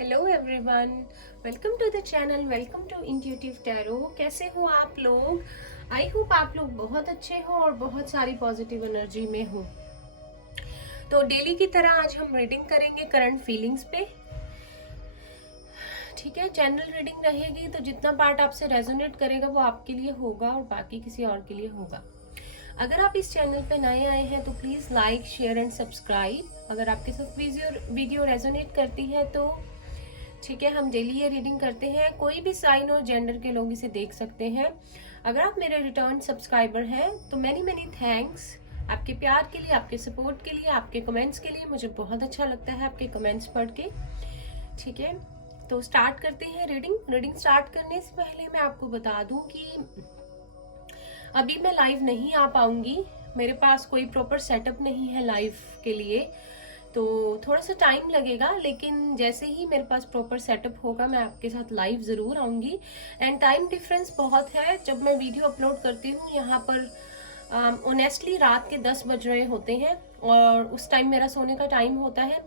Hello everyone, welcome to the channel, welcome to intuitive tarot. कैसे हो आप लोग? आई होप आप लोग बहुत अच्छे हो और बहुत सारी पॉजिटिव एनर्जी में हो। तो डेली की तरह आज हम रीडिंग करेंगे करंट फीलिंग्स पे। ठीक है, जनरल रीडिंग रहेगी तो जितना पार्ट आपसे रेजोनेट करेगा वो आपके लिए होगा और बाकी किसी और के लिए होगा। अगर आप इस चैनल पे नए आए हैं तो please like, share and subscribe. अगर आपके साथ वीडियो रेजोनेट करती है तो ठीक है, हम डेली ये रीडिंग करते हैं। कोई भी साइन और जेंडर के लोग इसे देख सकते हैं। अगर आप मेरे रिटर्न सब्सक्राइबर हैं तो मैनी मैनी थैंक्स आपके प्यार के लिए, आपके सपोर्ट के लिए, आपके कमेंट्स के लिए। मुझे बहुत अच्छा लगता है आपके कमेंट्स पढ़ के। ठीक है, तो स्टार्ट करते हैं रीडिंग स्टार्ट करने से पहले मैं आपको बता दूं कि अभी मैं लाइव नहीं आ पाऊंगी। मेरे पास कोई प्रॉपर सेटअप नहीं है लाइव के लिए, तो थोड़ा सा टाइम लगेगा। लेकिन जैसे ही मेरे पास प्रॉपर सेटअप होगा मैं आपके साथ लाइव ज़रूर आऊँगी। एंड टाइम डिफरेंस बहुत है। जब मैं वीडियो अपलोड करती हूँ यहाँ पर ऑनेस्टली रात के 10 बज रहे होते हैं और उस टाइम मेरा सोने का टाइम होता है।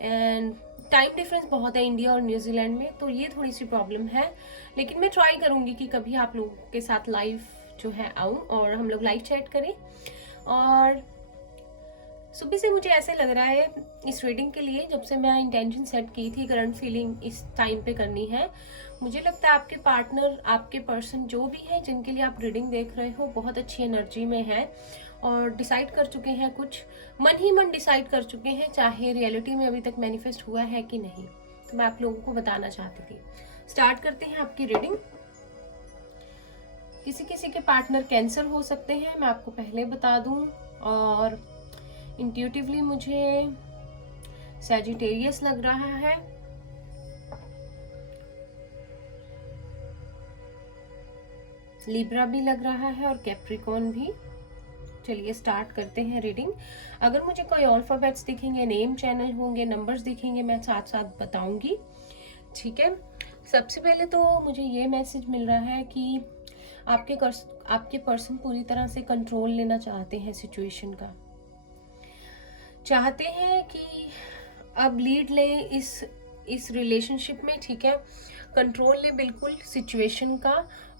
एंड टाइम डिफरेंस बहुत है इंडिया और न्यूजीलैंड में, तो ये थोड़ी सी प्रॉब्लम है। लेकिन मैं ट्राई करूँगी कि कभी आप लोगों के साथ लाइव जो है आऊँ और हम लोग लाइव चैट करें। और सुबह से मुझे ऐसे लग रहा है इस रीडिंग के लिए, जब से मैं इंटेंशन सेट की थी करंट फीलिंग इस टाइम पे करनी है, मुझे लगता है आपके पार्टनर, आपके पर्सन जो भी है जिनके लिए आप रीडिंग देख रहे हो, बहुत अच्छी एनर्जी में है और डिसाइड कर चुके हैं। कुछ मन ही मन डिसाइड कर चुके हैं, चाहे रियलिटी में अभी तक मैनिफेस्ट हुआ है कि नहीं। तो मैं आप लोगों को बताना चाहती थी। स्टार्ट करते हैं आपकी रीडिंग। किसी किसी के पार्टनर कैंसर हो सकते हैं, मैं आपको पहले बता दूं। और इंट्यूटिवली मुझे सैजिटेरियस लग रहा है। लिब्रा भी लग रहा है और कैप्रिकॉन भी। चलिए स्टार्ट करते हैं रीडिंग। अगर मुझे कोई अल्फाबेट्स दिखेंगे, नेम चैनल होंगे, नंबर्स दिखेंगे, मैं साथ साथ बताऊंगी। ठीक है, सबसे पहले तो मुझे ये मैसेज मिल रहा है कि आपके पर्सन पूरी तरह से कंट्रोल लेना चाहते हैं, सिचुएशन का चाहते हैं कि अब लीड ले इस रिलेशनशिप में। ठीक है, कंट्रोल ले बिल्कुल सिचुएशन का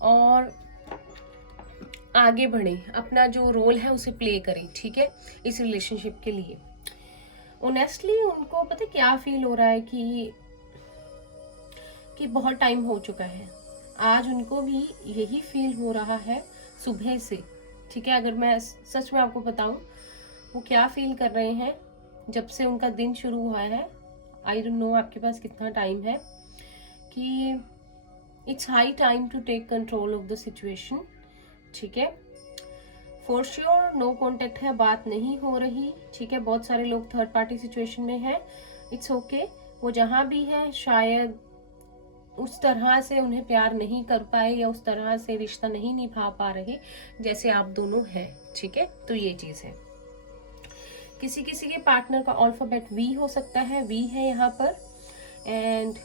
और आगे बढ़े, अपना जो रोल है उसे प्ले करें। ठीक है, इस रिलेशनशिप के लिए ऑनेस्टली उनको पता क्या फील हो रहा है कि बहुत टाइम हो चुका है। आज उनको भी यही फील हो रहा है सुबह से। ठीक है, अगर मैं सच में आपको बताऊं वो क्या फील कर रहे हैं जब से उनका दिन शुरू हुआ है। आई डोंट नो आपके पास कितना टाइम है, कि it's high time to take control of the situation. ठीक है, फॉर श्योर नो कॉन्टेक्ट है, बात नहीं हो रही। ठीक है, बहुत सारे लोग थर्ड पार्टी सिचुएशन में हैं। इट्स ओके, वो जहाँ भी है शायद उस तरह से उन्हें प्यार नहीं कर पाए या उस तरह से रिश्ता नहीं निभा पा रहे जैसे आप दोनों हैं। ठीक है, तो ये चीज़ है। किसी किसी के पार्टनर का अल्फाबेट वी हो सकता है, वी है यहाँ पर। एंड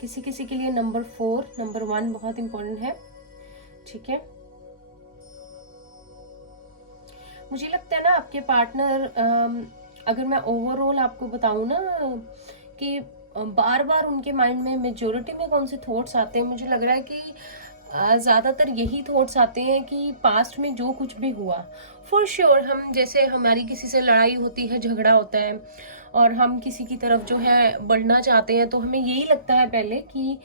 किसी किसी के लिए नंबर 4, नंबर 1 बहुत इंपॉर्टेंट है। ठीक है, मुझे लगता है ना आपके पार्टनर, अगर मैं ओवरऑल आपको बताऊं ना, कि बार बार उनके माइंड में मेजोरिटी में कौन से थॉट्स आते हैं, मुझे लग रहा है कि ज़्यादातर यही थॉट्स आते हैं कि पास्ट में जो कुछ भी हुआ। फॉर श्योर हम जैसे हमारी किसी से लड़ाई होती है, झगड़ा होता है और हम किसी की तरफ जो है बढ़ना चाहते हैं, तो हमें यही लगता है पहले कि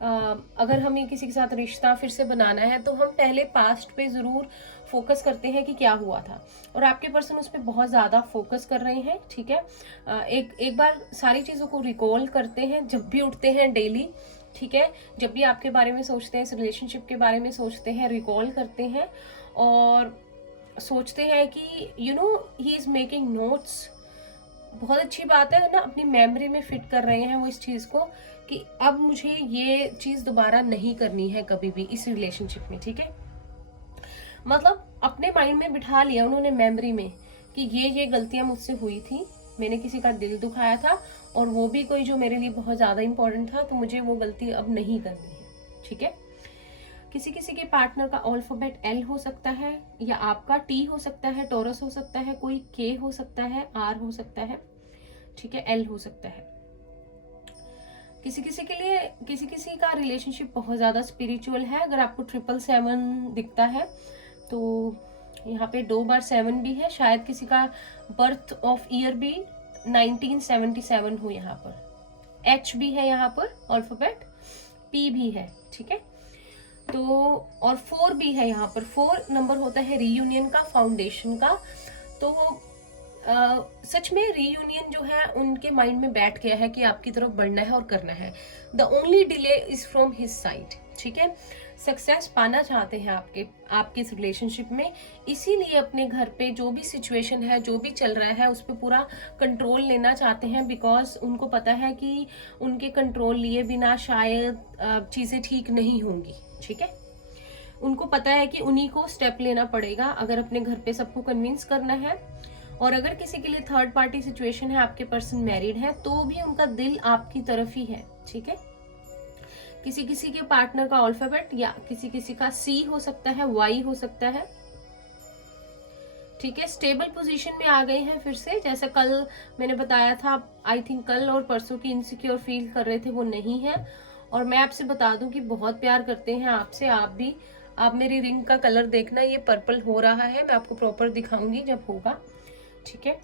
अगर हमें किसी के साथ रिश्ता फिर से बनाना है तो हम पहले पास्ट पे ज़रूर फोकस करते हैं कि क्या हुआ था। और आपके पर्सन उस पर बहुत ज़्यादा फोकस कर रहे हैं। ठीक है, एक बार सारी चीज़ों को रिकॉल करते हैं जब भी उठते हैं डेली। ठीक है, जब भी आपके बारे में सोचते हैं, इस रिलेशनशिप के बारे में सोचते हैं, रिकॉल करते हैं और सोचते हैं कि you know he is making notes. बहुत अच्छी बात है ना, अपनी मेमोरी में फिट कर रहे हैं वो इस चीज़ को कि अब मुझे ये चीज़ दोबारा नहीं करनी है कभी भी इस रिलेशनशिप में। ठीक है, मतलब अपने माइंड में बिठा लिया उन्होंने, मेमोरी में, कि ये गलतियां मुझसे हुई थी, मैंने किसी का दिल दुखाया था और वो भी कोई जो मेरे लिए बहुत ज़्यादा इंपॉर्टेंट था, तो मुझे वो गलती अब नहीं करनी है। ठीक है, किसी किसी के पार्टनर का अल्फाबेट एल हो सकता है या आपका टी हो सकता है, टोरस हो सकता है, कोई के हो सकता है, आर हो सकता है। ठीक है, एल हो सकता है। किसी किसी का रिलेशनशिप बहुत ज़्यादा स्पिरिचुअल है। अगर आपको 777 दिखता है तो यहाँ पे 2 बार 7 भी है, शायद किसी का बर्थ ऑफ ईयर भी 1977 हो। यहाँ पर H भी है, यहाँ पर अल्फाबेट P भी है, ठीक है। तो और 4 भी है यहाँ पर। 4 नंबर होता है रीयूनियन का, फाउंडेशन का। तो सच में रीयूनियन जो है उनके माइंड में बैठ गया है कि आपकी तरफ बढ़ना है और करना है। The only delay is from his side, ठीक है। सक्सेस पाना चाहते हैं आपके इस रिलेशनशिप में, इसीलिए अपने घर पे जो भी सिचुएशन है, जो भी चल रहा है, उस पर पूरा कंट्रोल लेना चाहते हैं। बिकॉज उनको पता है कि उनके कंट्रोल लिए बिना शायद चीज़ें ठीक नहीं होंगी, ठीक है। उनको पता है कि उन्हीं को स्टेप लेना पड़ेगा अगर अपने घर पे सबको कन्विंस करना है। और अगर किसी के लिए थर्ड पार्टी सिचुएशन है, आपके पर्सन मैरिड है, तो भी उनका दिल आपकी तरफ ही है, ठीक है। किसी किसी के पार्टनर का अल्फाबेट या किसी किसी का C हो सकता है, Y हो सकता है, ठीक है। स्टेबल पोजीशन में आ गए हैं फिर से, जैसे कल मैंने बताया था। आई थिंक कल और परसों की इनसिक्योर फील कर रहे थे, वो नहीं है। और मैं आपसे बता दूं कि बहुत प्यार करते हैं आपसे, आप भी। आप मेरी रिंग का कलर देखना, ये पर्पल हो रहा है, मैं आपको प्रॉपर दिखाऊंगी जब होगा, ठीक है।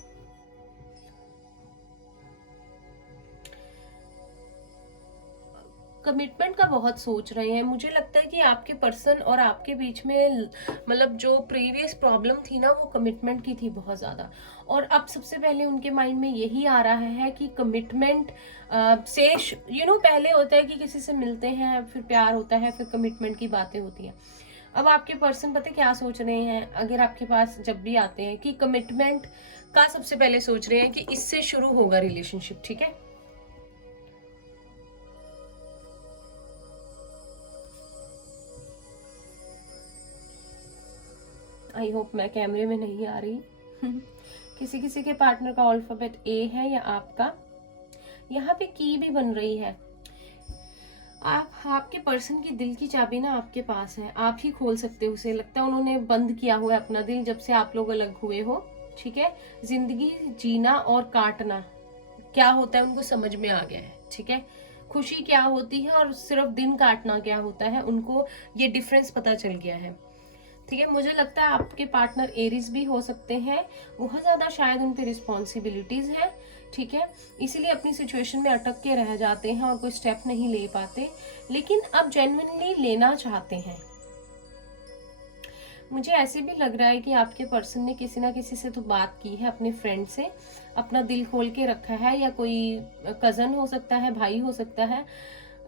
कमिटमेंट का बहुत सोच रहे हैं। मुझे लगता है कि आपके पर्सन और आपके बीच में मतलब जो प्रीवियस प्रॉब्लम थी ना, वो कमिटमेंट की थी बहुत ज़्यादा। और अब सबसे पहले उनके माइंड में यही आ रहा है कि कमिटमेंट से पहले होता है कि किसी से मिलते हैं, फिर प्यार होता है, फिर कमिटमेंट की बातें होती हैं। अब आपके पर्सन पता क्या सोच रहे हैं, अगर आपके पास जब भी आते हैं, कि कमिटमेंट का सबसे पहले सोच रहे हैं कि इससे शुरू होगा रिलेशनशिप, ठीक है। आई होप मैं कैमरे में नहीं आ रही। किसी किसी के पार्टनर का अल्फाबेट A है या आपका। यहाँ पे की भी बन रही है। आपके पर्सन की दिल की चाबी ना आपके पास है, आप ही खोल सकते हो उसे। लगता है उन्होंने बंद किया हुआ है अपना दिल जब से आप लोग अलग हुए हो, ठीक है। जिंदगी जीना और काटना क्या होता है उनको समझ में आ गया है, ठीक है। खुशी क्या होती है और सिर्फ दिन काटना क्या होता है, उनको ये डिफरेंस पता चल गया है, ठीक है। मुझे लगता है आपके पार्टनर एरीज भी हो सकते हैं, बहुत ज्यादा शायद उन पे रिस्पॉन्सिबिलिटीज है, ठीक है। इसीलिए अपनी सिचुएशन में अटक के रह जाते हैं और कोई स्टेप नहीं ले पाते, लेकिन अब जेन्युइनली लेना चाहते हैं। मुझे ऐसे भी लग रहा है कि आपके पर्सन ने किसी ना किसी से तो बात की है, अपने फ्रेंड से अपना दिल खोल के रखा है, या कोई कजन हो सकता है, भाई हो सकता है,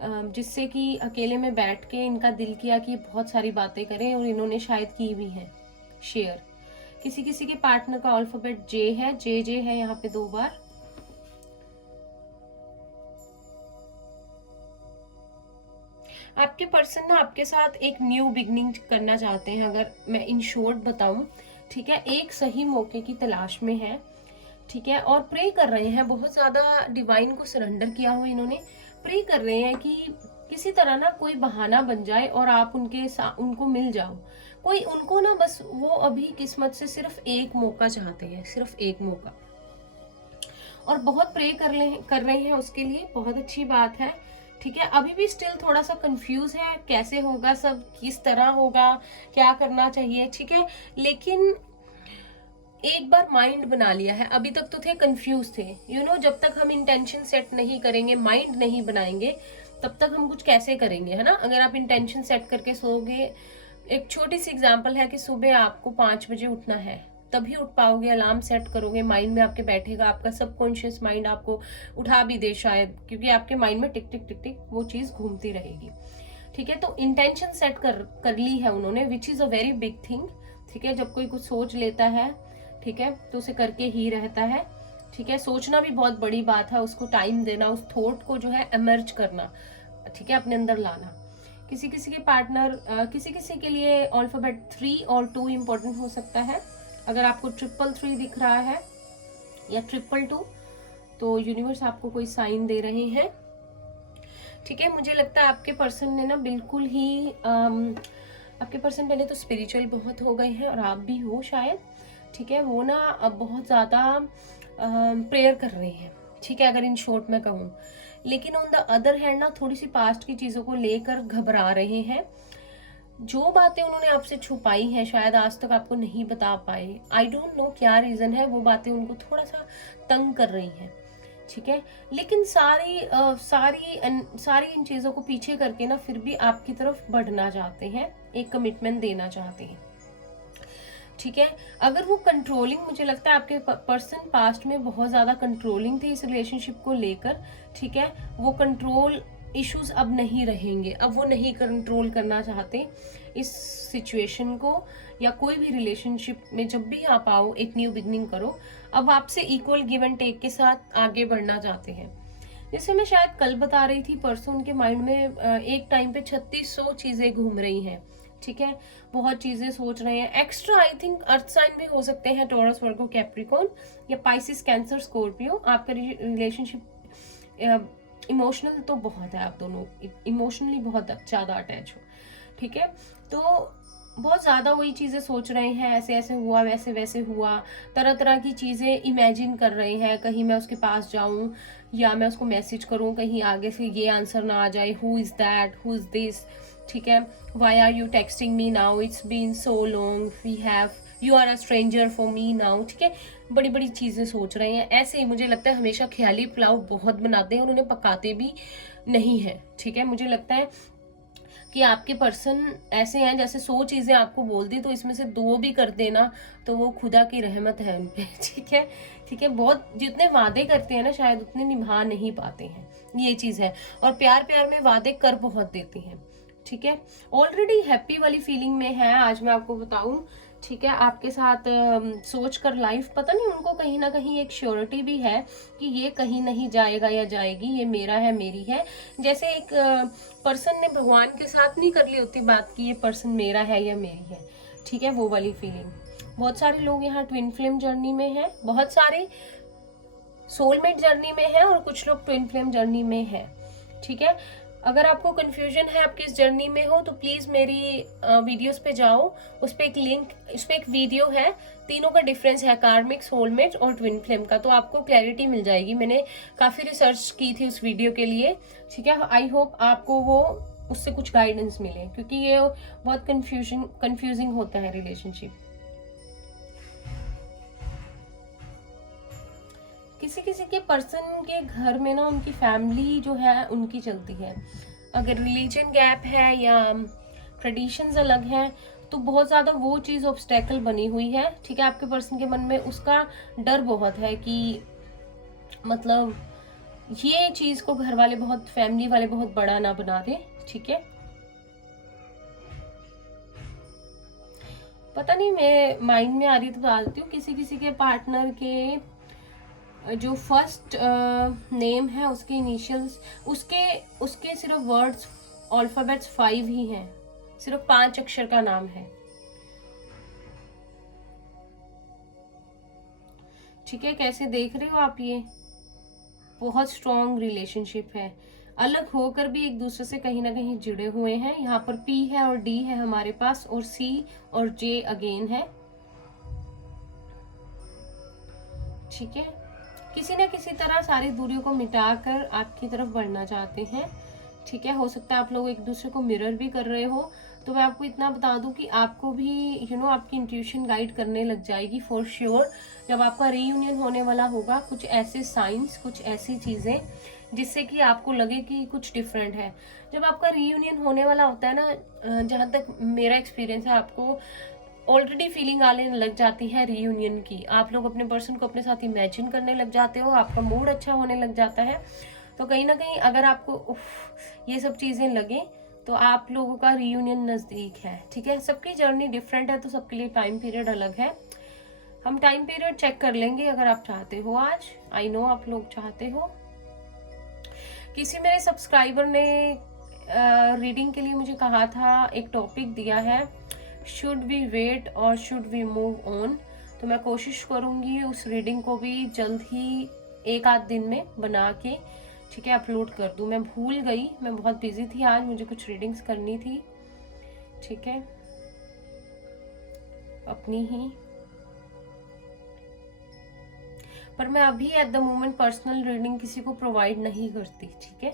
जिससे कि अकेले में बैठ के इनका दिल किया कि बहुत सारी बातें करें, और इन्होंने शायद की भी है शेयर। किसी किसी के पार्टनर का अल्फाबेट J है, JJ है यहाँ पे 2 बार। आपके पर्सन ना आपके साथ एक न्यू बिगनिंग करना चाहते हैं, अगर मैं इन शॉर्ट बताऊं, ठीक है। एक सही मौके की तलाश में है, ठीक है। और प्रे कर रहे हैं, बहुत ज्यादा डिवाइन को सरेंडर किया हुआ इन्होंने। प्रे कर रहे हैं कि किसी तरह ना कोई बहाना बन जाए और आप उनको मिल जाओ। कोई उनको ना बस वो अभी किस्मत से सिर्फ एक मौका चाहते हैं, सिर्फ एक मौका। और बहुत प्रे कर रहे हैं उसके लिए, बहुत अच्छी बात है, ठीक है। अभी भी स्टिल थोड़ा सा कंफ्यूज है, कैसे होगा सब, किस तरह होगा, क्या करना चाहिए, ठीक है। लेकिन एक बार माइंड बना लिया है, अभी तक तो थे कंफ्यूज थे, जब तक हम इंटेंशन सेट नहीं करेंगे, माइंड नहीं बनाएंगे, तब तक हम कुछ कैसे करेंगे, है ना। अगर आप इंटेंशन सेट करके सोओगे, एक छोटी सी एग्जांपल है कि सुबह आपको 5 बजे उठना है, तभी उठ पाओगे। अलार्म सेट करोगे, माइंड में आपके बैठेगा, आपका सबकॉन्शियस माइंड आपको उठा भी दे शायद, क्योंकि आपके माइंड में टिक टिक टिक टिक वो चीज घूमती रहेगी, ठीक है। तो इंटेंशन सेट कर ली है उन्होंने, which is a very big thing, ठीक है। जब कोई कुछ सोच लेता है, ठीक है, तो उसे करके ही रहता है, ठीक है। सोचना भी बहुत बड़ी बात है, उसको टाइम देना, उस थॉट को जो है एमर्ज करना, ठीक है, अपने अंदर लाना। किसी किसी के पार्टनर किसी किसी के लिए अल्फाबेट 3 और 2 इंपॉर्टेंट हो सकता है। अगर आपको 333 दिख रहा है या 222, तो यूनिवर्स आपको कोई साइन दे रहे हैं, ठीक है। मुझे लगता है आपके पर्सन ने ना बिल्कुल ही आपके पर्सन पहले तो स्पिरिचुअल बहुत हो गए हैं, और आप भी हो शायद, ठीक है। वो ना अब बहुत ज़्यादा प्रेयर कर रहे हैं, ठीक है, अगर इन शॉर्ट मैं कहूँ। लेकिन ऑन द अदर हैंड ना थोड़ी सी पास्ट की चीज़ों को लेकर घबरा रहे हैं। जो बातें उन्होंने आपसे छुपाई हैं, शायद आज तक आपको नहीं बता पाए, आई डोंट नो क्या रीज़न है, वो बातें उनको थोड़ा सा तंग कर रही हैं। ठीक है, लेकिन सारी इन चीज़ों को पीछे करके ना फिर भी आपकी तरफ बढ़ना चाहते हैं, एक कमिटमेंट देना चाहते हैं। ठीक है, अगर वो कंट्रोलिंग, मुझे लगता है आपके पर्सन पास्ट में बहुत ज़्यादा कंट्रोलिंग थे इस रिलेशनशिप को लेकर। ठीक है, वो कंट्रोल इश्यूज अब नहीं रहेंगे, अब वो नहीं कंट्रोल करना चाहते इस सिचुएशन को, या कोई भी रिलेशनशिप में जब भी आप आओ एक न्यू बिगनिंग करो, अब आपसे इक्वल गिव एंड टेक के साथ आगे बढ़ना चाहते हैं। जैसे मैं शायद कल बता रही थी, परसों उनके माइंड में एक टाइम पे 3600 चीजें घूम रही हैं। ठीक है, बहुत चीजें सोच रहे हैं extra. I think earth sign भी हो सकते हैं, टॉरस, वर्गो, कैप्रिकॉर्न या पाइसिस, कैंसर, स्कॉर्पियो। आपका रिलेशनशिप इमोशनल तो बहुत है, आप दोनों इमोशनली बहुत ज्यादा अटैच हो। ठीक है, तो बहुत ज्यादा वही चीजें सोच रहे हैं, ऐसे ऐसे हुआ, वैसे वैसे हुआ, तरह तरह की चीजें इमेजिन कर रहे हैं। कहीं मैं उसके पास जाऊं या मैं उसको मैसेज करूं, कहीं आगे से ये आंसर ना आ जाए, who is that, who is this. ठीक है, why are you texting me now, it's been so long, we have, you are a stranger for me now. ठीक है, बड़ी बड़ी चीजें सोच रहे हैं। ऐसे ही मुझे लगता है हमेशा ख्याली पुलाव बहुत बनाते हैं और उन्हें पकाते भी नहीं है। ठीक है, मुझे लगता है कि आपके पर्सन ऐसे हैं, जैसे 100 चीजें आपको बोल दी तो इसमें से 2 भी कर देना तो वो खुदा की रहमत है उनपे। ठीक है, ठीक है, बहुत जितने वादे करते हैं ना शायद उतने निभा नहीं पाते हैं, ये चीज है। और प्यार प्यार में वादे कर बहुत देते हैं। ठीक है, ऑलरेडी हैप्पी वाली फीलिंग में है, आज मैं आपको बताऊं। ठीक है, आपके साथ सोच कर लाइफ, पता नहीं उनको कहीं ना कहीं एक श्योरिटी भी है कि ये कहीं नहीं जाएगा या जाएगी, ये मेरा है, मेरी है। जैसे एक पर्सन ने भगवान के साथ नहीं कर ली होती बात कि ये पर्सन मेरा है या मेरी है। ठीक है, वो वाली फीलिंग। बहुत सारे लोग यहाँ ट्विन फ्लेम जर्नी में है, बहुत सारे सोलमेट जर्नी में है, और कुछ लोग ट्विन फ्लेम जर्नी में है। ठीक है, अगर आपको कंफ्यूजन है आप किस जर्नी में हो तो प्लीज मेरी वीडियोस पे जाओ, उस पे एक लिंक, उस पे एक वीडियो है, तीनों का डिफरेंस है, कार्मिक, सोलमेट और ट्विन फ्लेम का, तो आपको क्लैरिटी मिल जाएगी। मैंने काफी रिसर्च की थी उस वीडियो के लिए। ठीक है, आई होप आपको वो उससे कुछ गाइडेंस मिले, क्योंकि ये बहुत कंफ्यूजिंग होता है रिलेशनशिप। किसी किसी के पर्सन के घर में ना उनकी फैमिली जो है उनकी चलती है। अगर रिलीजन गैप है या ट्रेडिशंस अलग हैं तो बहुत ज़्यादा वो चीज़ ऑब्स्टेकल बनी हुई है। ठीक है, आपके पर्सन के मन में उसका डर बहुत है कि मतलब ये चीज़ को घर वाले बहुत, फैमिली वाले बहुत बड़ा ना बना दे। ठीक है, पता नहीं, मैं माइंड में आ रही तो डालती हूँ। किसी किसी के पार्टनर के जो फर्स्ट नेम है उसके इनिशियल्स, उसके उसके सिर्फ वर्ड्स अल्फाबेट्स 5 ही हैं, सिर्फ 5 अक्षर का नाम है। ठीक है, कैसे देख रहे हो आप, ये बहुत स्ट्रॉन्ग रिलेशनशिप है। अलग होकर भी एक दूसरे से कहीं ना कहीं जुड़े हुए हैं। यहाँ पर P है और D है हमारे पास, और C और J अगेन है। ठीक है, किसी न किसी तरह सारी दूरियों को मिटाकर आपकी तरफ बढ़ना चाहते हैं। ठीक है, हो सकता है आप लोग एक दूसरे को मिरर भी कर रहे हो। तो मैं आपको इतना बता दूं कि आपको भी आपकी इंट्यूशन गाइड करने लग जाएगी फॉर श्योर। जब आपका रीयूनियन होने वाला होगा, कुछ ऐसे साइंस, कुछ ऐसी चीजें जिससे कि आपको लगे कि कुछ डिफरेंट है। जब आपका रीयूनियन होने वाला होता है ना, जहाँ तक मेरा एक्सपीरियंस है, आपको ऑलरेडी फीलिंग आने लग जाती है रीयूनियन की। आप लोग अपने पर्सन को अपने साथ इमेजिन करने लग जाते हो, आपका मूड अच्छा होने लग जाता है। तो कहीं ना कहीं अगर आपको ये सब चीजें लगे तो आप लोगों का रीयूनियन नजदीक है। ठीक है, सबकी जर्नी डिफरेंट है तो सबके लिए टाइम पीरियड अलग है। हम टाइम पीरियड चेक कर लेंगे अगर आप चाहते हो आज। आई नो आप लोग चाहते हो। किसी मेरे सब्सक्राइबर ने रीडिंग के लिए मुझे कहा था, एक टॉपिक दिया है, शुड वी वेट और शुड वी मूव ऑन। तो मैं कोशिश करूंगी उस रीडिंग को भी जल्द ही 1 आध दिन में बना के, ठीक है, अपलोड कर दूं। मैं भूल गई, मैं बहुत बिजी थी आज, मुझे कुछ रीडिंग्स करनी थी। ठीक है, अपनी ही, पर मैं अभी at the moment personal reading किसी को प्रोवाइड नहीं करती, ठीक है।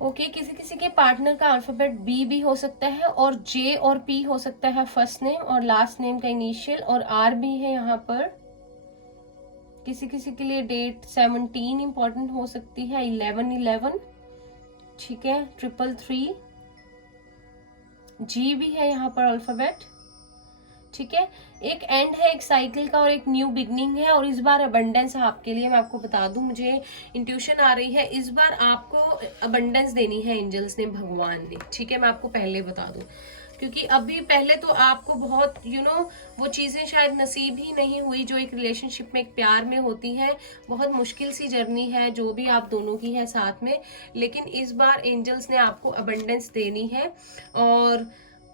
ओके, किसी किसी के पार्टनर का अल्फाबेट बी भी हो सकता है और जे और पी हो सकता है फर्स्ट नेम और लास्ट नेम का इनिशियल, और आर भी है यहाँ पर। किसी किसी के लिए डेट 17 इंपॉर्टेंट हो सकती है, 11 ठीक है, 333 जी भी है यहाँ पर अल्फाबेट, ठीक है। एक एंड है एक साइकिल का और एक न्यू बिगनिंग है, और इस बार अबंडेंस है आपके लिए। मैं आपको बता दूं, मुझे इंट्यूशन आ रही है इस बार आपको अबंडेंस देनी है एंजल्स ने, भगवान ने, ठीक है। मैं आपको पहले बता दूं, क्योंकि अभी पहले तो आपको बहुत वो चीजें शायद नसीब ही नहीं हुई जो एक रिलेशनशिप में, एक प्यार में होती है। बहुत मुश्किल सी जर्नी है जो भी आप दोनों की है साथ में, लेकिन इस बार एंजल्स ने आपको अबंडेंस देनी है।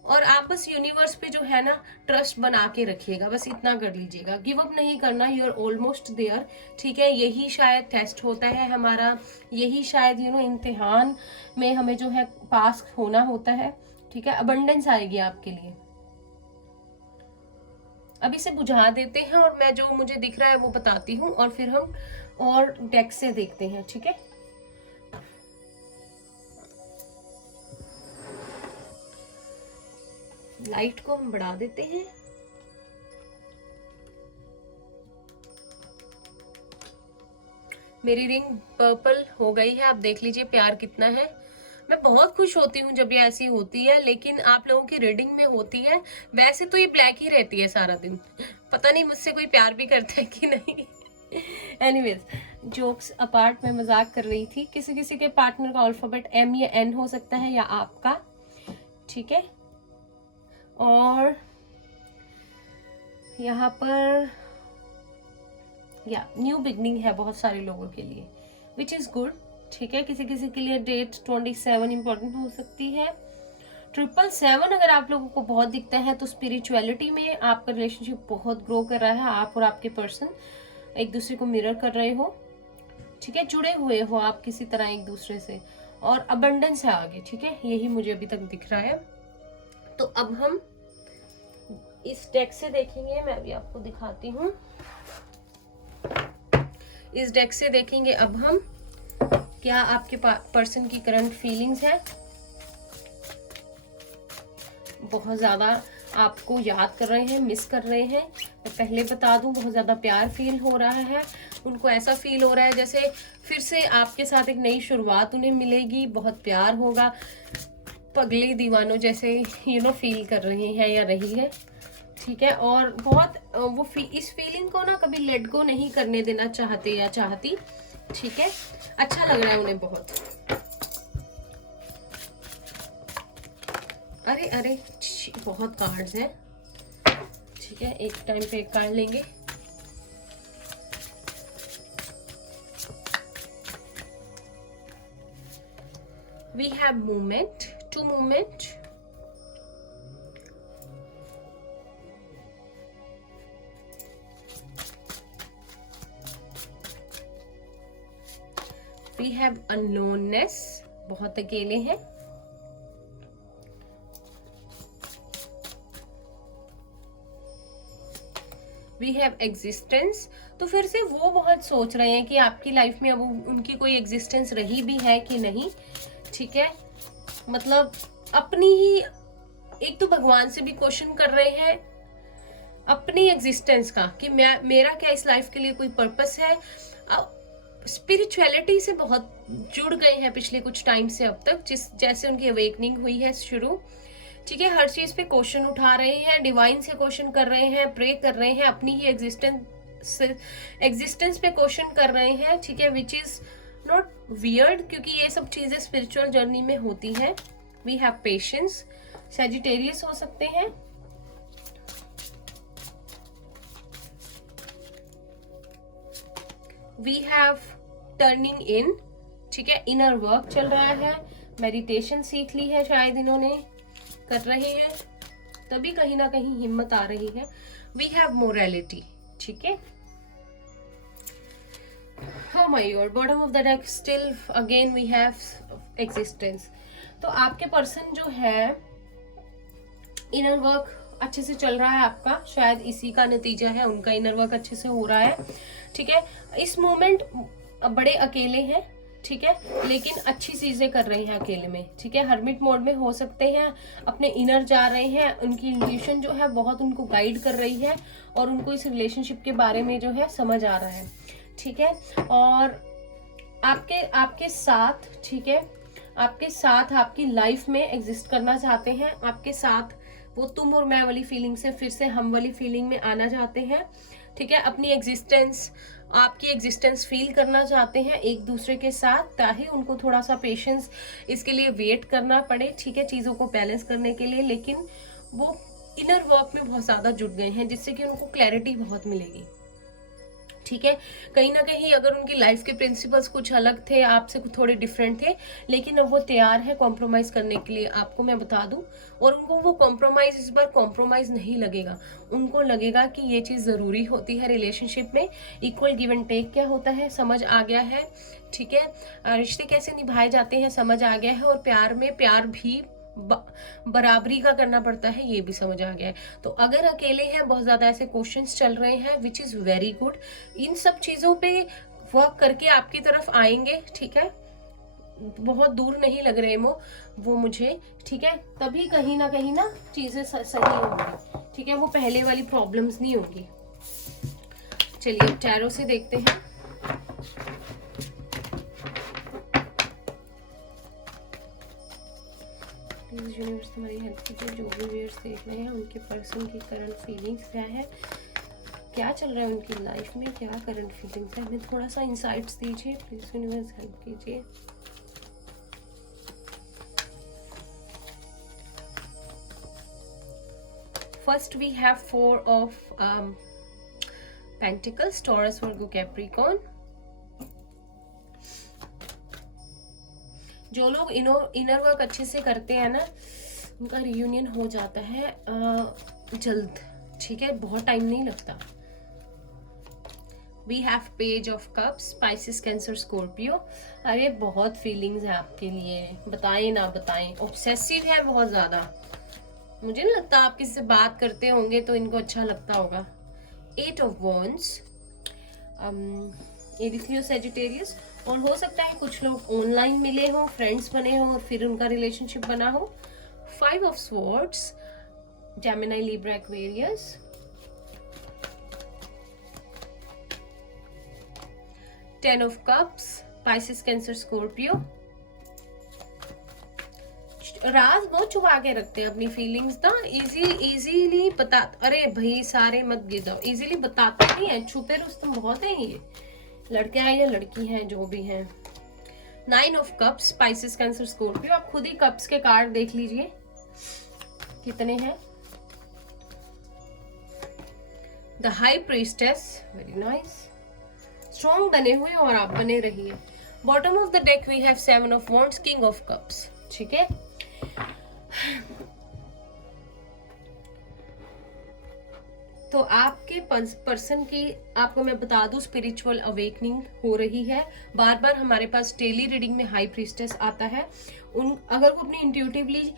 और आप बस यूनिवर्स पे जो है ना ट्रस्ट बना के रखिएगा, बस इतना कर लीजिएगा, गिव अप नहीं करना, यू आर ऑलमोस्ट देयर, ठीक है। यही शायद टेस्ट होता है हमारा, यही शायद इम्तिहान में हमें जो है पास होना होता है, ठीक है। अबंडेंस आएगी आपके लिए। अब इसे बुझा देते हैं और मैं जो मुझे दिख रहा है वो बताती हूँ, और फिर हम और डेक से देखते हैं, ठीक है। लाइट को हम बढ़ा देते हैं। मेरी रिंग पर्पल हो गई है, आप देख लीजिए प्यार कितना है। मैं बहुत खुश होती हूँ जब ये ऐसी होती है, लेकिन आप लोगों की रीडिंग में होती है। वैसे तो ये ब्लैक ही रहती है सारा दिन, पता नहीं मुझसे कोई प्यार भी करता है कि नहीं। एनीवेज, जोक्स अपार्ट, मैं मजाक कर रही थी। किसी किसी के पार्टनर का अल्फाबेट एम या एन हो सकता है, या आपका, ठीक है। और यहाँ पर या न्यू बिगनिंग है बहुत सारे लोगों के लिए, विच इज गुड, ठीक है। किसी किसी के लिए डेट 27 इंपॉर्टेंट हो सकती है। 777 अगर आप लोगों को बहुत दिखता है तो स्पिरिचुअलिटी में आपका रिलेशनशिप बहुत ग्रो कर रहा है। आप और आपके पर्सन एक दूसरे को मिरर कर रहे हो, ठीक है, जुड़े हुए हो आप किसी तरह एक दूसरे से, और अबंडेंस है आगे, ठीक है। यही मुझे अभी तक दिख रहा है। तो अब हम इस डेक से देखेंगे, मैं भी आपको दिखाती हूँ। इस डेक से देखेंगे अब हम क्या आपके पर्सन की करंट फीलिंग्स है। बहुत ज्यादा आपको याद कर रहे हैं, मिस कर रहे हैं। मैं पहले बता दूं, बहुत ज्यादा प्यार फील हो रहा है उनको। ऐसा फील हो रहा है जैसे फिर से आपके साथ एक नई शुरुआत उन्हें मिलेगी, बहुत प्यार होगा, पगले दीवानों जैसे फील कर रहे हैं या रही है, ठीक है। और बहुत इस फीलिंग को ना कभी लेट गो नहीं करने देना चाहते या चाहती, ठीक है। अच्छा लग रहा है उन्हें बहुत। अरे अरे बहुत कार्ड्स हैं, ठीक है, एक टाइम पे एक कार्ड लेंगे। We have movement, 2 movement, we have unknownness, बहुत अकेले हैं, वी हैव एग्जिस्टेंस। तो फिर से वो बहुत सोच रहे हैं कि आपकी लाइफ में अब उनकी कोई एग्जिस्टेंस रही भी है कि नहीं, ठीक है। मतलब अपनी ही, एक तो भगवान से भी क्वेश्चन कर रहे हैं अपनी एग्जिस्टेंस का, कि मेरा क्या इस लाइफ के लिए कोई पर्पस है। स्पिरिचुअलिटी से बहुत जुड़ गए हैं पिछले कुछ टाइम से अब तक, जैसे उनकी अवेकनिंग हुई है शुरू, ठीक है। हर चीज पे क्वेश्चन उठा रहे हैं, डिवाइन से क्वेश्चन कर रहे हैं, प्रे कर रहे हैं, अपनी ही एग्जिस्टेंस पे क्वेश्चन कर रहे हैं, ठीक है। विच इज नॉट वियर्ड, क्योंकि ये सब चीजें स्पिरिचुअल जर्नी में होती है। वी हैव पेशेंस, सैजिटेरियस हो सकते हैं। वी हैव टर्निंग इन, ठीक है, इनर वर्क चल रहा है, मेडिटेशन सीख ली है शायद इन्होंने, कर रहे हैं, तभी कहीं ना कहीं हिम्मत आ रही है। वी हैव मोरालिटी, ठीक है। Oh my God, bottom of the deck still again we have existence। तो आपके पर्सन जो है इनर वर्क अच्छे से चल रहा है आपका, शायद इसी का नतीजा है, उनका इनर वर्क अच्छे से हो रहा है, ठीक है। इस मोमेंट बड़े अकेले हैं, ठीक है, लेकिन अच्छी चीजें कर रहे हैं अकेले में, ठीक है। हर्मिट मोड में हो सकते हैं, अपने इनर जा रहे हैं, उनकी इंट्यूशन जो है बहुत उनको गाइड कर रही है और उनको इस रिलेशनशिप के बारे में जो है समझ आ रहा है, ठीक है। और आपके साथ, ठीक है, आपके साथ आपकी लाइफ में एग्जिस्ट करना चाहते हैं, आपके साथ वो तुम और मैं वाली फीलिंग से फिर से हम वाली फीलिंग में आना चाहते हैं, ठीक है। अपनी एग्जिस्टेंस, आपकी एग्जिस्टेंस फील करना चाहते हैं एक दूसरे के साथ, ताकि उनको थोड़ा सा पेशेंस इसके लिए वेट करना पड़े, ठीक है, चीज़ों को बैलेंस करने के लिए। लेकिन वो इनर वर्क में बहुत ज़्यादा जुट गए हैं, जिससे कि उनको क्लैरिटी बहुत मिलेगी, ठीक है। कहीं ना कहीं अगर उनकी लाइफ के प्रिंसिपल्स कुछ अलग थे, आपसे थोड़े डिफरेंट थे, लेकिन अब वो तैयार है कॉम्प्रोमाइज करने के लिए, आपको मैं बता दूं। और उनको वो कॉम्प्रोमाइज इस बार कॉम्प्रोमाइज नहीं लगेगा, उनको लगेगा कि ये चीज जरूरी होती है रिलेशनशिप में। इक्वल गिव एंड टेक क्या होता है समझ आ गया है, ठीक है। रिश्ते कैसे निभाए जाते हैं समझ आ गया है, और प्यार में प्यार भी बराबरी का करना पड़ता है, ये भी समझ आ गया है। तो अगर अकेले हैं, बहुत ज्यादा ऐसे क्वेश्चंस चल रहे हैं, विच इज वेरी गुड। इन सब चीजों पे वर्क करके आपकी तरफ आएंगे, ठीक है, बहुत दूर नहीं लग रहे वो मुझे, ठीक है। तभी कहीं ना चीजें सही होंगी, ठीक है, वो पहले वाली प्रॉब्लम्स नहीं होगी। चलिए टैरो से देखते हैं। प्लीज यूनिवर्स तुम्हारी हेल्प कीजिए, जो भी व्यूअर्स देख रहे हैं उनके पर्सन की करंट फीलिंग्स क्या है, क्या चल रहा है उनकी लाइफ में, क्या करंट फीलिंग्स है, हमें थोड़ा सा इंसाइट्स दीजिए प्लीज यूनिवर्स, हेल्प कीजिए। First we have 4 of pentacles, Taurus, Virgo, Capricorn. जो लोग इनर वर्क अच्छे से करते हैं ना, उनका रियूनियन हो जाता है जल्द, ठीक है, बहुत टाइम नहीं लगता। We have page of cups, Pisces, Cancer, Scorpio. अरे बहुत फीलिंग्स है आपके लिए, बताएं ना बताएं, ऑब्सेसिव है बहुत ज्यादा। मुझे नहीं लगता आप किसी से बात करते होंगे तो इनको अच्छा लगता होगा। 8 of wands, Aries, Leo, Sagittarius. और हो सकता है कुछ लोग ऑनलाइन मिले हो, फ्रेंड्स बने हो और फिर उनका रिलेशनशिप बना हो। 5 of swords, Gemini, Libra, Aquarius. 10 of cups, Pisces, Cancer, Scorpio. राज बहुत छुपा के रखते हैं अपनी फीलिंग्स ना, इजीली बता, अरे भाई सारे मत गिर जाओ, इजीली बताते नहीं है, छुपे रुस्तम बहुत है ये, लड़के हैं या लड़की हैं जो भी हैं। 9 of cups, spices, cancer, Scorpio. आप खुद ही कप्स के कार्ड देख लीजिए कितने हैं। The high priestess, very nice, strong बने हुए और आप बने रहिए। Bottom of the deck we have 7 of wands, king of cups, ठीक है। तो आपके पर्सन की, आपको मैं बता दूं, स्पिरिचुअल अवेकनिंग हो रही है। बार बार हमारे पास डेली रीडिंग में हाई प्रीस्टेस आता है। अगर वो अपनी इंट्यूटिवली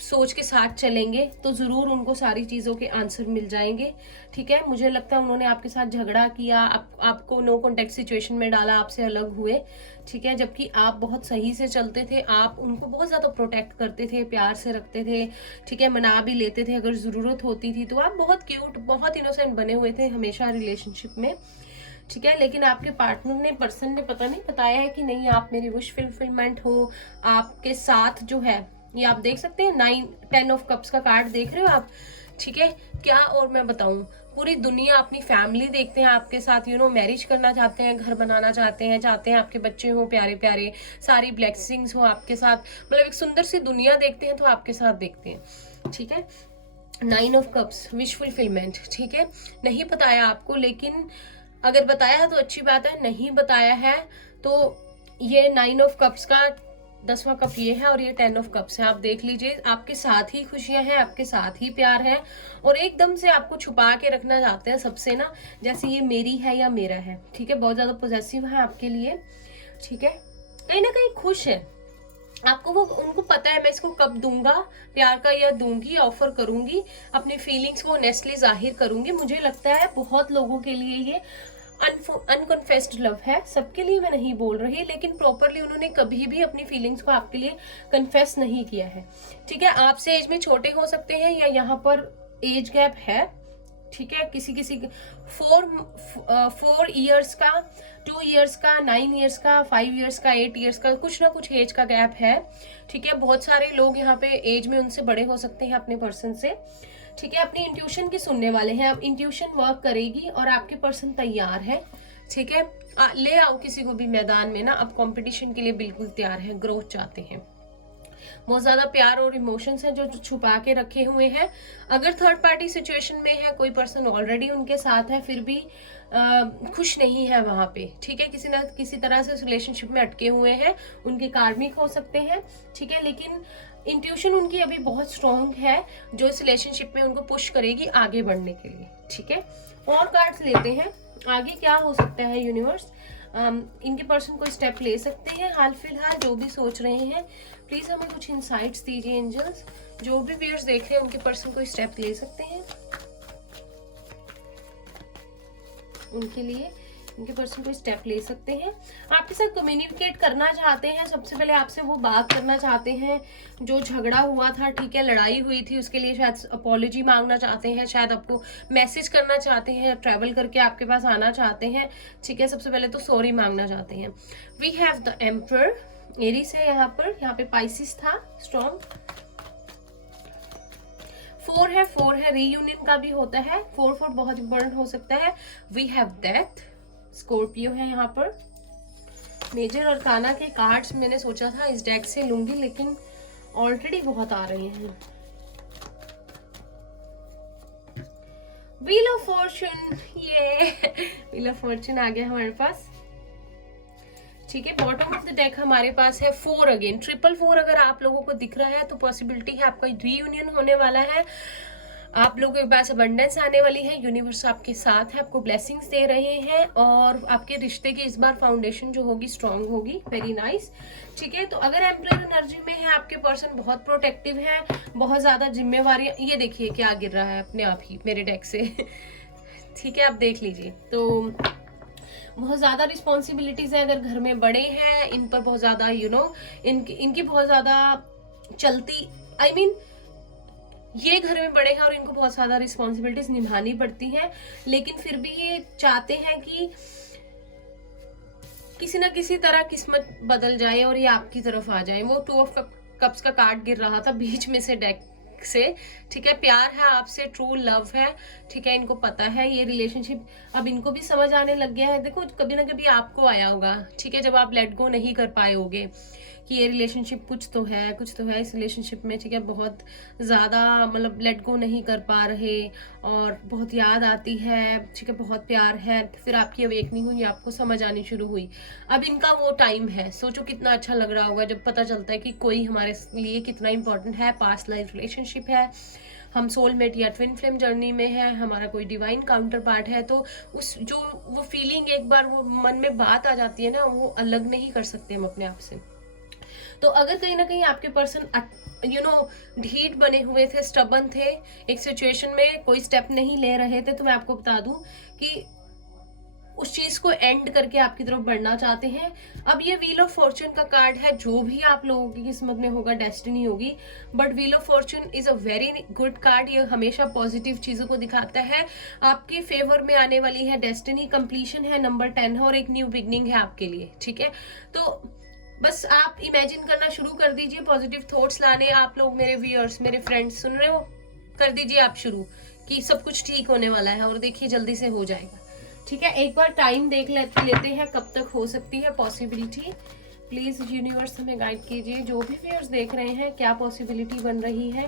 सोच के साथ चलेंगे तो जरूर उनको सारी चीजों के आंसर मिल जाएंगे, ठीक है। मुझे लगता है उन्होंने आपके साथ झगड़ा किया, आपको नो कॉन्टेक्ट सिचुएशन में डाला, आपसे अलग हुए, ठीक है, जबकि आप बहुत सही से चलते थे, आप उनको बहुत ज्यादा प्रोटेक्ट करते थे, प्यार से रखते थे, ठीक है, मना भी लेते थे अगर जरूरत होती थी, तो आप बहुत क्यूट, बहुत इनोसेंट बने हुए थे हमेशा रिलेशनशिप में, ठीक है। लेकिन आपके पार्टनर ने, पर्सन ने पता नहीं बताया है कि नहीं आप मेरी विश फुलफिलमेंट हो, आपके साथ जो है, ये आप देख सकते हैं 10 ऑफ कप्स का कार्ड देख रहे हो आप, ठीक है। क्या और मैं बताऊं, पूरी दुनिया अपनी फैमिली देखते हैं आपके साथ, मैरिज करना चाहते हैं, घर बनाना चाहते हैं आपके बच्चे हो प्यारे प्यारे, सारी ब्लेसिंग्स हो आपके साथ, मतलब एक सुंदर सी दुनिया देखते हैं तो आपके साथ देखते हैं, ठीक है। 9 ऑफ कप्स, विश फुलफिलमेंट, ठीक है। नहीं बताया आपको, लेकिन अगर बताया है तो अच्छी बात है, नहीं बताया है तो ये 9 ऑफ कप्स का 10वां कप ये है और ये 10 ऑफ कप्स है। आप देख लीजिए, आपके साथ ही खुशियां हैं, आपके साथ ही प्यार है, और एकदम से आपको छुपा के रखना चाहते हैं सबसे ना, जैसे ये मेरी है या मेरा है, ठीक है। बहुत ज्यादा पॉजेसिव है आपके लिए, ठीक है, कहीं ना कहीं खुश है, आपको वो, उनको पता है मैं इसको कब दूंगा, प्यार का या दूंगी, ऑफर करूंगी, अपनी फीलिंग्स को ऑनेस्टली जाहिर करूंगी। मुझे लगता है बहुत लोगों के लिए ये अनकन्फेस्ड लव है, सबके लिए मैं नहीं बोल रही, लेकिन प्रॉपरली उन्होंने कभी भी अपनी फीलिंग्स को आपके लिए कन्फेस नहीं किया है। ठीक है, आपसे एज में छोटे हो सकते हैं या यहाँ पर एज गैप है। ठीक है, किसी किसी 4 ईयर्स का, 2 ईयर्स का, 9 ईयर्स का, 5 ईयर्स का, 8 ईयर्स का, कुछ ना कुछ एज का गैप है। ठीक है, बहुत सारे लोग यहाँ पे एज में उनसे बड़े हो सकते हैं अपने पर्सन से। ठीक है, अपनी इंट्यूशन की सुनने वाले हैं। अब इंट्यूशन वर्क करेगी और आपके पर्सन तैयार है। ठीक है, ले आओ किसी को भी मैदान में ना, अब कंपटीशन के लिए बिल्कुल तैयार है, ग्रोथ चाहते हैं। बहुत ज्यादा प्यार और इमोशंस हैं जो छुपा के रखे हुए हैं। अगर थर्ड पार्टी सिचुएशन में है, कोई पर्सन ऑलरेडी उनके साथ है, फिर भी खुश नहीं है वहां पे। ठीक है, किसी ना किसी तरह से रिलेशनशिप में अटके हुए हैं, उनके कार्मिक हो सकते हैं। ठीक है, लेकिन इंट्यूशन उनकी अभी बहुत स्ट्रांग है जो इस रिलेशनशिप में उनको पुश करेगी आगे बढ़ने के लिए। ठीक है, और कार्ड्स लेते हैं आगे क्या हो सकता है यूनिवर्स। इनके पर्सन कोई स्टेप ले सकते हैं हाल फिलहाल, जो भी सोच रहे हैं। प्लीज हमें कुछ इंसाइट्स दीजिए एंजल्स। जो भी व्यूअर्स देख रहे हैं उनके पर्सन कोई स्टेप ले सकते हैं उनके लिए, उनके पर्सन कोई स्टेप ले सकते हैं, आपके साथ कम्युनिकेट करना चाहते हैं। सबसे पहले आपसे वो बात करना चाहते हैं जो झगड़ा हुआ था, ठीक है, लड़ाई हुई थी, उसके लिए शायद अपॉलॉजी मांगना चाहते हैं, शायद आपको मैसेज करना चाहते हैं, ट्रैवल करके आपके पास आना चाहते हैं। ठीक है, सबसे पहले तो सॉरी मांगना चाहते हैं। We have the emperor, Aries है यहाँ पे पाइसिस था स्ट्रॉन्ग। 4 है, रीयूनियन का भी होता है, 4 बहुत इंपॉर्टेंट हो सकता है। वी हैव डेथ, स्कॉर्पियो है यहाँ पर। मेजर और काना के कार्ड्स मैंने सोचा था इस डेक से लूंगी, लेकिन ऑलरेडी बहुत आ रहे हैं। व्हील ऑफ फॉर्चून, ये व्हील ऑफ फॉर्चून आ गया हमारे पास। ठीक है, बॉटम ऑफ द डेक हमारे पास है 4 अगेन, 4 अगर आप लोगों को दिख रहा है तो पॉसिबिलिटी है आपका रीयूनियन होने वाला है, आप लोगों के पास अबंडेंस आने वाली है, यूनिवर्स आपके साथ है, आपको ब्लेसिंग्स दे रहे हैं और आपके रिश्ते की इस बार फाउंडेशन जो होगी स्ट्रांग होगी। Very nice. ठीक है, तो अगर एम्परर एनर्जी में है आपके पर्सन बहुत प्रोटेक्टिव है, बहुत ज्यादा जिम्मेवारी, ये देखिए क्या गिर रहा है अपने आप ही मेरे डेक से ठीक है, आप देख लीजिए। तो बहुत ज्यादा रिस्पॉन्सिबिलिटीज है, अगर घर में बड़े हैं इन पर बहुत ज्यादा इनकी बहुत ज्यादा चलती, I mean, ये घर में बड़े हैं और इनको बहुत ज्यादा रिस्पॉन्सिबिलिटीज निभानी पड़ती हैं, लेकिन फिर भी ये चाहते हैं कि किसी ना किसी तरह किस्मत बदल जाए और ये आपकी तरफ आ जाए। वो 2 ऑफ कप्स का कार्ड गिर रहा था बीच में से डेक से। ठीक है, प्यार है आपसे, ट्रू लव है। ठीक है, इनको पता है ये रिलेशनशिप, अब इनको भी समझ आने लग गया है। देखो कभी ना कभी आपको आया होगा, ठीक है, जब आप लेट गो नहीं कर पाए होगे कि ये रिलेशनशिप कुछ तो है इस रिलेशनशिप में। ठीक है, बहुत ज्यादा मतलब लेट गो नहीं कर पा रहे और बहुत याद आती है। ठीक है, बहुत प्यार है, फिर आपकी अवेकनिंग हुई, आपको समझ आनी शुरू हुई। अब इनका वो टाइम है, सोचो कितना अच्छा लग रहा होगा जब पता चलता है कि कोई हमारे लिए कितना इंपॉर्टेंट है, पास्ट लाइफ रिलेशनशिप है, हम सोलमेट या ट्विन फ्लेम जर्नी में है, हमारा कोई डिवाइन काउंटर पार्ट है। तो उस जो वो फीलिंग एक बार वो मन में बात आ जाती है ना, वो अलग नहीं कर सकते हम अपने आप से। तो अगर कहीं ना कहीं आपके पर्सन ढीठ बने हुए थे, स्टबन थे, एक सिचुएशन में कोई स्टेप नहीं ले रहे थे, तो मैं आपको बता दूं कि उस चीज को एंड करके आपकी तरफ बढ़ना चाहते हैं। अब ये व्हील ऑफ फॉर्चून का कार्ड है, जो भी आप लोगों की किस्मत में होगा डेस्टिनी होगी, but wheel of Fortune is a very good card. ये हमेशा पॉजिटिव चीजों को दिखाता है, आपके फेवर में आने वाली है डेस्टिनी, कंप्लीशन है, नंबर 10 है और एक न्यू बिगनिंग है आपके लिए। ठीक है, तो बस आप इमेजिन करना शुरू कर दीजिए, पॉजिटिव थॉट्स लाने। आप लोग मेरे व्यूअर्स, मेरे फ्रेंड्स सुन रहे हो, कर दीजिए आप शुरू कि सब कुछ ठीक होने वाला है और देखिए जल्दी से हो जाएगा। ठीक है, एक बार टाइम देख लेते हैं कब तक हो सकती है पॉसिबिलिटी। प्लीज यूनिवर्स हमें गाइड कीजिए, जो भी व्यूअर्स देख रहे हैं क्या पॉसिबिलिटी बन रही है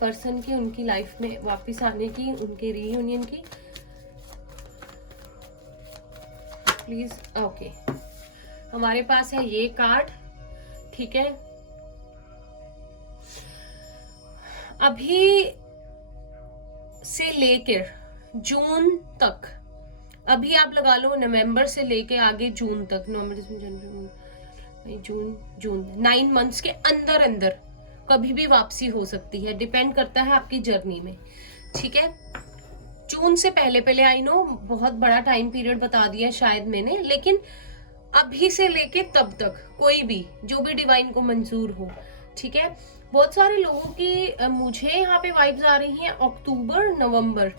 पर्सन की, उनकी लाइफ में वापस आने की, उनके रीयूनियन की। प्लीज ओके, हमारे पास है ये कार्ड। ठीक है, अभी से लेकर जून तक, अभी आप लगा लो नवंबर से लेके आगे जून तक, नवंबर, दिसंबर, जनवरी, जून जून 9 मंथ्स के अंदर अंदर कभी भी वापसी हो सकती है, डिपेंड करता है आपकी जर्नी में, ठीक है। जून से पहले पहले, आई नो बहुत बड़ा टाइम पीरियड बता दिया शायद मैंने, लेकिन अभी से लेके तब तक कोई भी जो भी डिवाइन को मंजूर हो, ठीक है। बहुत सारे लोगों की मुझे यहाँ पे वाइब्स आ रही हैं अक्टूबर नवंबर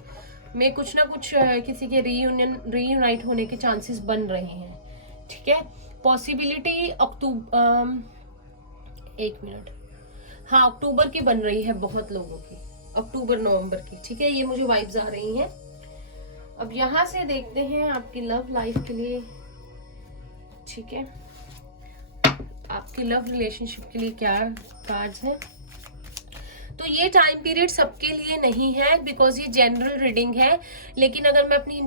में कुछ ना कुछ किसी के रीयूनाइट होने के चांसेस बन रहे हैं, ठीक है। पॉसिबिलिटी अक्टूबर, एक मिनट, हाँ अक्टूबर की बन रही है बहुत लोगों की, अक्टूबर नवंबर की, ठीक है। ये मुझे वाइब्स आ रही हैं। अब यहाँ से देखते हैं आपकी लव लाइफ के लिए, ठीक है, आपकी लव रिलेशनशिप के लिए क्या कार्ड्स हैं। तो ये टाइम पीरियड सबके लिए नहीं है, बिकॉज ये जनरल रीडिंग है, लेकिन अगर मैं अपनी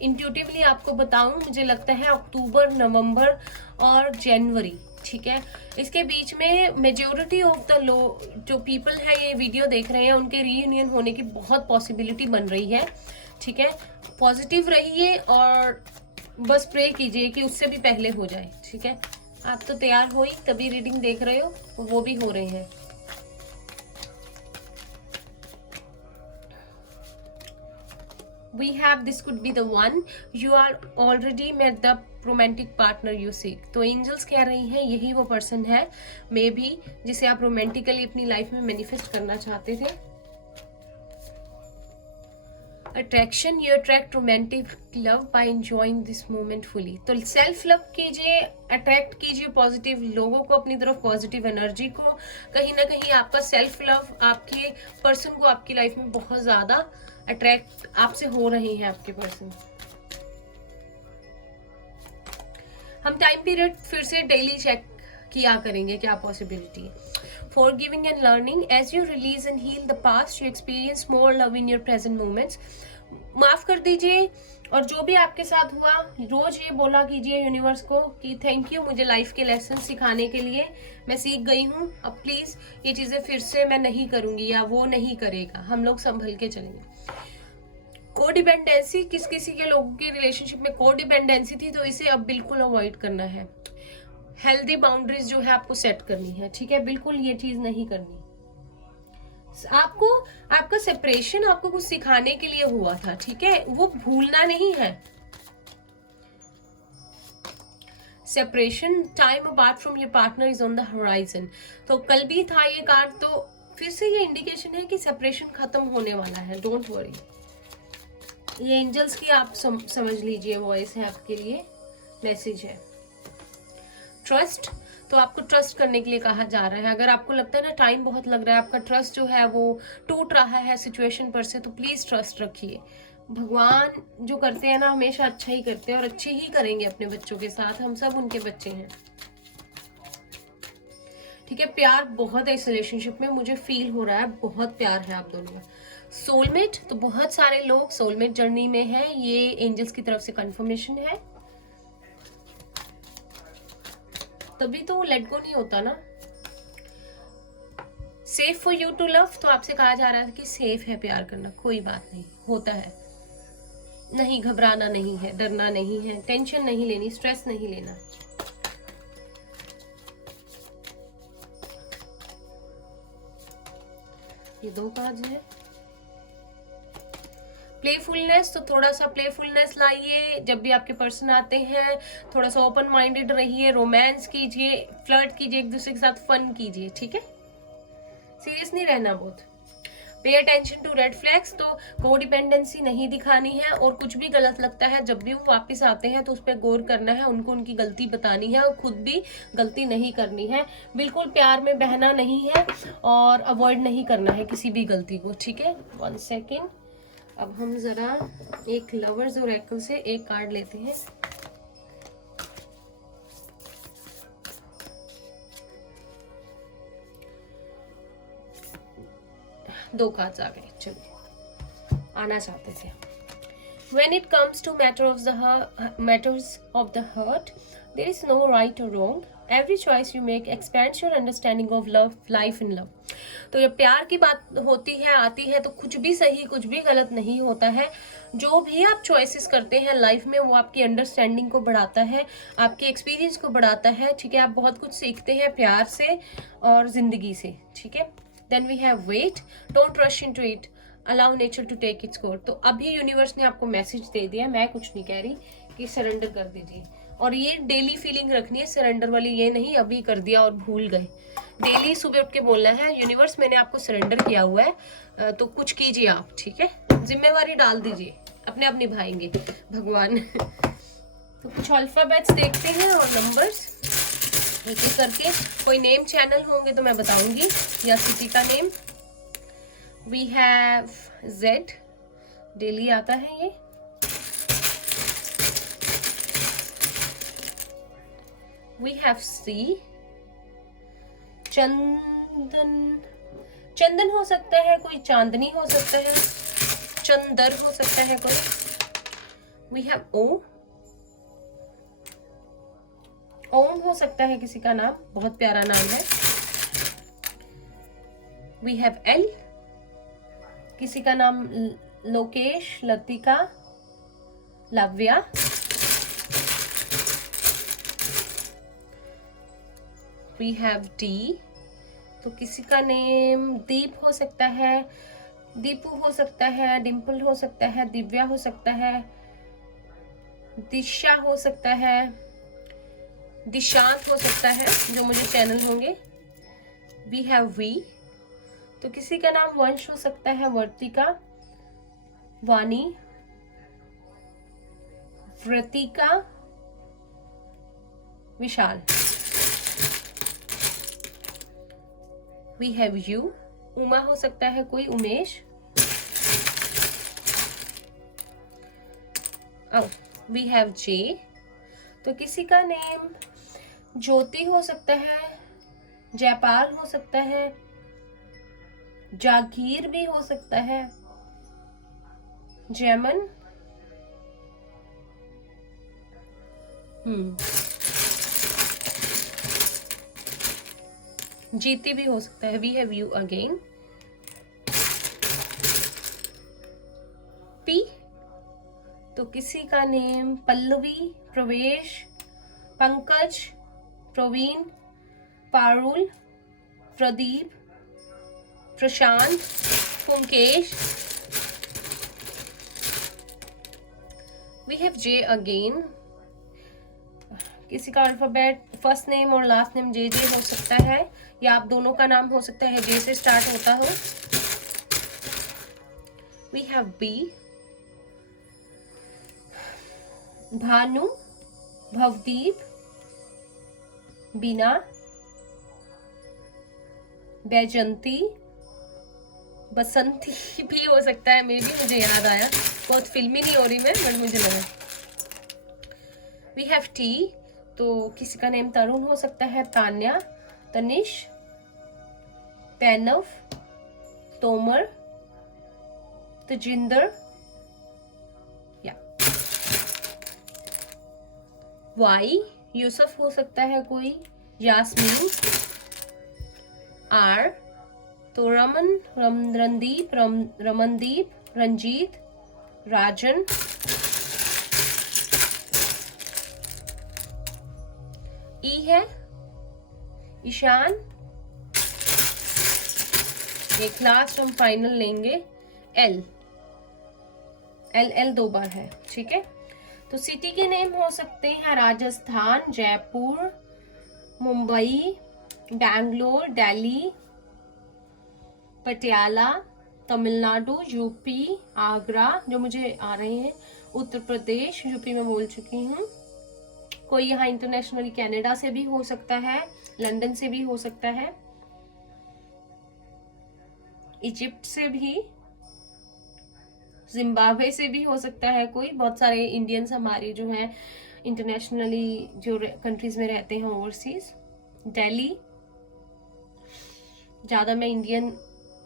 इंट्यूटिवली आपको बताऊं, मुझे लगता है अक्टूबर नवंबर और जनवरी, ठीक है। इसके बीच में मेजोरिटी ऑफ द जो पीपल है ये वीडियो देख रहे हैं, उनके रीयूनियन होने की बहुत पॉसिबिलिटी बन रही है, ठीक है। पॉजिटिव रहिए और बस प्रे कीजिए कि उससे भी पहले हो जाए, ठीक है। आप तो तैयार हो ही तभी रीडिंग देख रहे हो, वो भी हो रहे हैं। We have, this could be the one, you are already met the romantic partner you seek। तो एंजल्स कह रही हैं यही वो पर्सन है, मे बी, जिसे आप रोमांटिकली अपनी लाइफ में मैनिफेस्ट करना चाहते थे। Attraction, you attract romantic love by enjoying this moment fully. तो सेल्फ लव कीजिए, अट्रैक्ट कीजिए पॉजिटिव लोगों को अपनी तरफ, पॉजिटिव एनर्जी को। कहीं ना कहीं आपका सेल्फ लव आपके पर्सन को आपकी लाइफ में बहुत ज्यादा अट्रैक्ट आपसे हो रहे हैं आपके पर्सन। हम टाइम पीरियड फिर से डेली चेक किया करेंगे क्या पॉसिबिलिटी है। Forgiving and learning, as you release and heal the past, you experience more love in your present moments। माफ कर दीजिए, और जो भी आपके साथ हुआ रोज ये बोला कीजिए यूनिवर्स को कि थैंक यू, मुझे लाइफ के लेसन सिखाने के लिए, मैं सीख गई हूँ, अब प्लीज ये चीजें फिर से मैं नहीं करूंगी या वो नहीं करेगा, हम लोग संभल के चलेंगे। कोडिपेंडेंसी, किसी के लोगों की रिलेशनशिप में कोडिपेंडेंसी थी, तो इसे अब बिल्कुल अवॉइड करना है। हेल्दी बाउंड्रीज जो है आपको सेट करनी है, ठीक है, बिल्कुल ये चीज नहीं करनी। आपको आपका सेपरेशन आपको कुछ सिखाने के लिए हुआ था, ठीक है, वो भूलना नहीं है। Separation, time apart from your partner is on the horizon. तो कल भी था ये कार्ड, तो फिर से ये इंडिकेशन है कि सेपरेशन खत्म होने वाला है, डोंट वरी। ये एंजल्स की आप समझ लीजिए वॉइस है आपके लिए, मैसेज है। ट्रस्ट, तो आपको ट्रस्ट करने के लिए कहा जा रहा है। अगर आपको लगता है ना टाइम बहुत लग रहा है, आपका ट्रस्ट जो है वो टूट रहा है सिचुएशन पर से, तो प्लीज ट्रस्ट रखिए। भगवान जो करते हैं ना हमेशा अच्छा ही करते हैं, और अच्छे ही करेंगे अपने बच्चों के साथ, हम सब उनके बच्चे हैं, ठीक है। प्यार बहुत है इस रिलेशनशिप में, मुझे फील हो रहा है बहुत प्यार है आप दोनों में। सोलमेट, तो बहुत सारे लोग सोलमेट जर्नी में हैं, ये एंजल्स की तरफ से कंफर्मेशन है, तभी तो लेट गो नहीं होता ना। Safe for you to love, तो आपसे कहा जा रहा है कि सेफ है प्यार करना, कोई बात नहीं, होता है, नहीं घबराना नहीं है, डरना नहीं है, टेंशन नहीं लेनी, स्ट्रेस नहीं लेना। ये 2 कार्ड है। प्लेफुलनेस, तो थोड़ा सा प्लेफुलनेस लाइए जब भी आपके पर्सन आते हैं, थोड़ा सा ओपन माइंडेड रहिए, रोमांस कीजिए, फ्लर्ट कीजिए, एक दूसरे के साथ फन कीजिए, ठीक है, सीरियस नहीं रहना बहुत। Pay attention to red flags, तो कोडिपेंडेंसी नहीं दिखानी है, और कुछ भी गलत लगता है जब भी वो वापस आते हैं तो उस पर गौर करना है, उनको उनकी गलती बतानी है और खुद भी गलती नहीं करनी है। बिल्कुल प्यार में बहना नहीं है और अवॉइड नहीं करना है किसी भी गलती को, ठीक है। 1 सेकेंड, अब हम जरा एक लवर्स ओरेकल से एक कार्ड लेते हैं। दो कार्ड्स आ गए, चलिए, आना चाहते थे। When it comes to matters of the heart, there is no right or wrong. Every choice you make expands your understanding of love, life and love. तो जब प्यार की बात होती है, आती है, तो कुछ भी सही कुछ भी गलत नहीं होता है. जो भी आप चॉइसेस करते हैं लाइफ में, वो आपकी अंडरस्टैंडिंग को बढ़ाता है, आपके एक्सपीरियंस को बढ़ाता है. ठीक है, आप बहुत कुछ सीखते हैं प्यार से और जिंदगी से. ठीक है. Then we have wait, don't rush into it, allow nature to take its course. तो अभी यूनिवर्स ने आपको मैसेज दे दिया, मैं कुछ नहीं कह रही, कि सरेंडर कर दीजिए. और ये डेली फीलिंग रखनी है सरेंडर वाली, ये नहीं अभी कर दिया और भूल गए. डेली सुबह उठ के बोलना है, यूनिवर्स मैंने आपको सरेंडर किया हुआ है, तो कुछ कीजिए आप. ठीक है, जिम्मेवारी डाल दीजिए, अपने आप निभाएंगे भगवान. तो कुछ अल्फाबेट्स देखते हैं और नंबर्स एक एक करके. कोई नेम चैनल होंगे तो मैं बताऊंगी, या सिटी का name. We have Z, daily आता है ये. We have C, Chandan, Chandan हो सकता है कोई, चांदनी हो सकता है, चंदर हो सकता है कोई. वी हैव O, ओम हो सकता है किसी का नाम, बहुत प्यारा नाम है. वी हैव L, किसी का नाम Lokesh, Latika, Lavya. We have D, तो किसी का नेम दीप हो सकता है, दीपू हो सकता है, डिम्पल हो सकता है, दिव्या हो सकता है, दिशा हो सकता है, दिशांत हो सकता है, जो मुझे चैनल होंगे. वी हैव V, तो किसी का नाम वंश हो सकता है, वर्तिका, वानी, व्रतिका, विशाल. वी हैव U, उमा हो सकता है कोई, उमेश. वी हैव J, तो किसी का नेम ज्योति हो सकता है, जयपाल हो सकता है, जागीर भी हो सकता है, जयमन. जीती भी हो सकता है. We have U again. P, तो किसी का name Pallavi, Pravesh, Pankaj, Praveen, Parul, Pradeep, Prashant, Punkesh. We have J again, किसी का अल्फाबेट फर्स्ट नेम और लास्ट नेम JJ हो सकता है, या आप दोनों का नाम हो सकता है J से स्टार्ट होता हो. We have B, Bhanu, Bhavdeep, Bina, Baijanti, Basanti भी हो सकता है, मे भी, मुझे याद आया. बहुत फिल्मी नहीं हो रही मैं, बट मुझे लगा. वी हैव T, तो किसी का नेम तरुण हो सकता है, तान्या, तनिष, तैनव, तोमर, तजिंदर, या. Y, यूसुफ हो सकता है कोई, यास्मीन. R, तो रमन, रणदीप, रमनदीप, रंजीत, राजन. E है ईशान. एक लास्ट हम फाइनल लेंगे, L, L 2 बार है. ठीक है, तो सिटी के नेम हो सकते हैं राजस्थान, जयपुर, मुंबई, बैंगलोर, दिल्ली, पटियाला, तमिलनाडु, यूपी, आगरा, जो मुझे आ रहे हैं, उत्तर प्रदेश, यूपी में बोल चुकी हूँ. कोई यहाँ इंटरनेशनली कनाडा से भी हो सकता है, लंदन से भी हो सकता है, इजिप्ट से भी, जिम्बाब्वे से भी हो सकता है कोई. बहुत सारे इंडियंस हमारे जो हैं इंटरनेशनली जो कंट्रीज में रहते हैं ओवरसीज. दिल्ली, ज़्यादा मैं इंडियन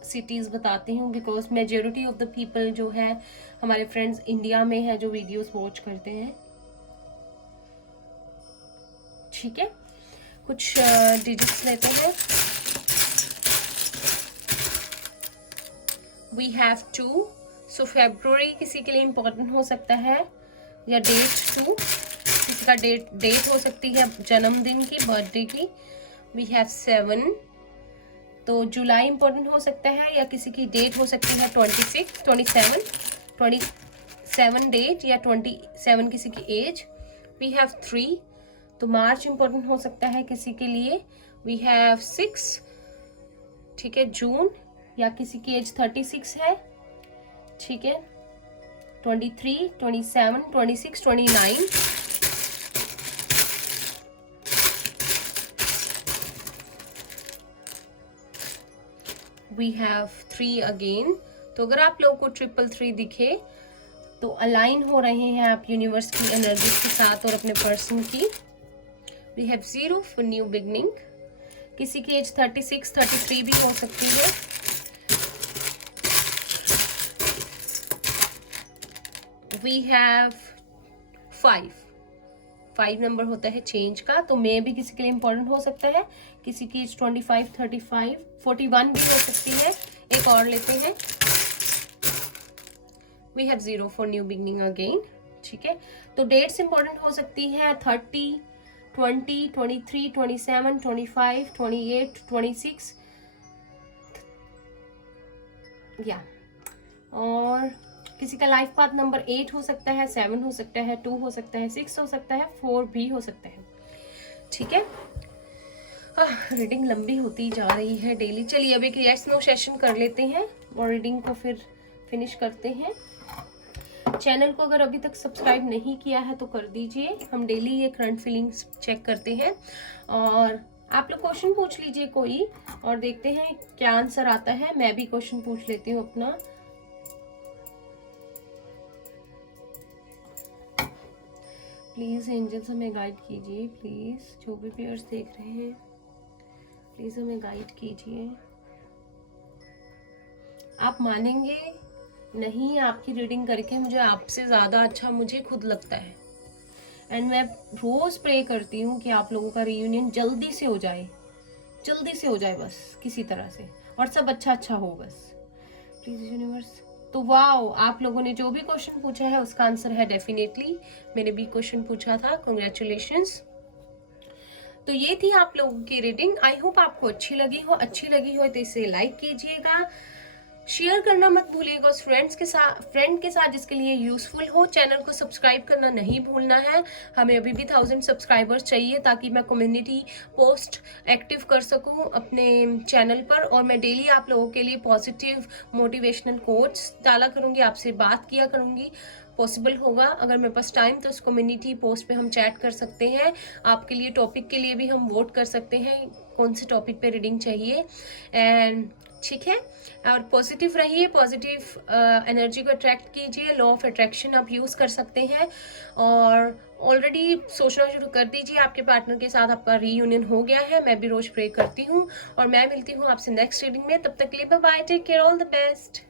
सिटीज़ बताती हूँ, because majority of the people जो है हमारे फ्रेंड्स इंडिया में है जो वीडियोस वॉच करते हैं। ठीक है, कुछ डिजिट्स लेते हैं। वी हैव 2, सो फेब्रुअरी किसी के लिए इम्पोर्टेंट हो सकता है, या डेट 2 किसी का डेट हो सकती है जन्मदिन की, बर्थडे की। वी हैव 7, तो जुलाई इम्पोर्टेंट हो सकता है, या किसी की डेट हो सकती है 27 डेट, या 27 किसी की एज। वी हैव 3, तो मार्च इम्पोर्टेंट हो सकता है किसी के लिए। वी हैव 6, ठीक है, जून, या किसी की एज 36 है, ठीक है, 23, 27, 26, 29। We have 3 again. तो अगर आप लोगों को 333 दिखे तो अलाइन हो रहे हैं आप यूनिवर्स की एनर्जी के साथ और अपने पर्सन की। We have 0 for new beginning. किसी की एज 36, 33 भी हो सकती है। वी हैव 5 नंबर होता है चेंज का, तो मे भी किसी के लिए इंपॉर्टेंट हो सकता है। किसी की एज 25, 35, 41 भी हो सकती है। एक और लेते हैं। We have 0 for new beginning again. ठीक है, तो डेट्स इंपॉर्टेंट हो सकती है 30, 20, 23, 27, 25, 28, 26 या और किसी का लाइफ पाथ नंबर 8 हो सकता है, 7 हो सकता है, 2 हो सकता है, 6 हो सकता है, 4 भी हो सकता है। ठीक है, रीडिंग लंबी होती जा रही है डेली। चलिए अब एक यस नो सेशन कर लेते हैं और रीडिंग को फिर फिनिश करते हैं। चैनल को अगर अभी तक सब्सक्राइब नहीं किया है तो कर दीजिए। हम डेली ये करंट फीलिंग्स चेक करते हैं और आप लोग क्वेश्चन पूछ लीजिए कोई और देखते हैं क्या आंसर आता है। मैं भी क्वेश्चन पूछ लेती हूँ अपना। प्लीज एंजल्स हमें गाइड कीजिए, प्लीज जो भी पेयर्स देख रहे हैं प्लीज हमें गाइड कीजिए। आप मानेंगे नहीं, आपकी रीडिंग करके मुझे आपसे ज़्यादा अच्छा मुझे खुद लगता है। एंड मैं रोज़ प्रे करती हूँ कि आप लोगों का रियूनियन जल्दी से हो जाए, जल्दी से हो जाए बस किसी तरह से, और सब अच्छा अच्छा हो बस प्लीज यूनिवर्स। तो वाओ, आप लोगों ने जो भी क्वेश्चन पूछा है उसका आंसर है डेफिनेटली। मैंने भी क्वेश्चन पूछा था, कॉन्ग्रेचुलेशंस। तो ये थी आप लोगों की रीडिंग। आई होप आपको अच्छी लगी हो तो इसे लाइक कीजिएगा, शेयर करना मत भूलिएगा उस फ्रेंड के साथ जिसके लिए यूजफुल हो। चैनल को सब्सक्राइब करना नहीं भूलना है। हमें अभी भी 1000 सब्सक्राइबर्स चाहिए ताकि मैं कम्युनिटी पोस्ट एक्टिव कर सकूं अपने चैनल पर, और मैं डेली आप लोगों के लिए पॉजिटिव मोटिवेशनल कोट्स डाला करूंगी, आपसे बात किया करूंगी। पॉसिबल होगा अगर मेरे पास टाइम तो उस कम्युनिटी पोस्ट पे हम चैट कर सकते हैं। आपके लिए टॉपिक के लिए भी हम वोट कर सकते हैं कौन से टॉपिक पे रीडिंग चाहिए। एंड ठीक है, और पॉजिटिव रहिए, पॉजिटिव एनर्जी को अट्रैक्ट कीजिए। लॉ ऑफ अट्रैक्शन आप यूज़ कर सकते हैं और ऑलरेडी सोचना शुरू कर दीजिए आपके पार्टनर के साथ आपका रीयूनियन हो गया है। मैं भी रोज प्रे करती हूँ और मैं मिलती हूँ आपसे नेक्स्ट रीडिंग में। तब तक के लिए bye bye, take care, all the best.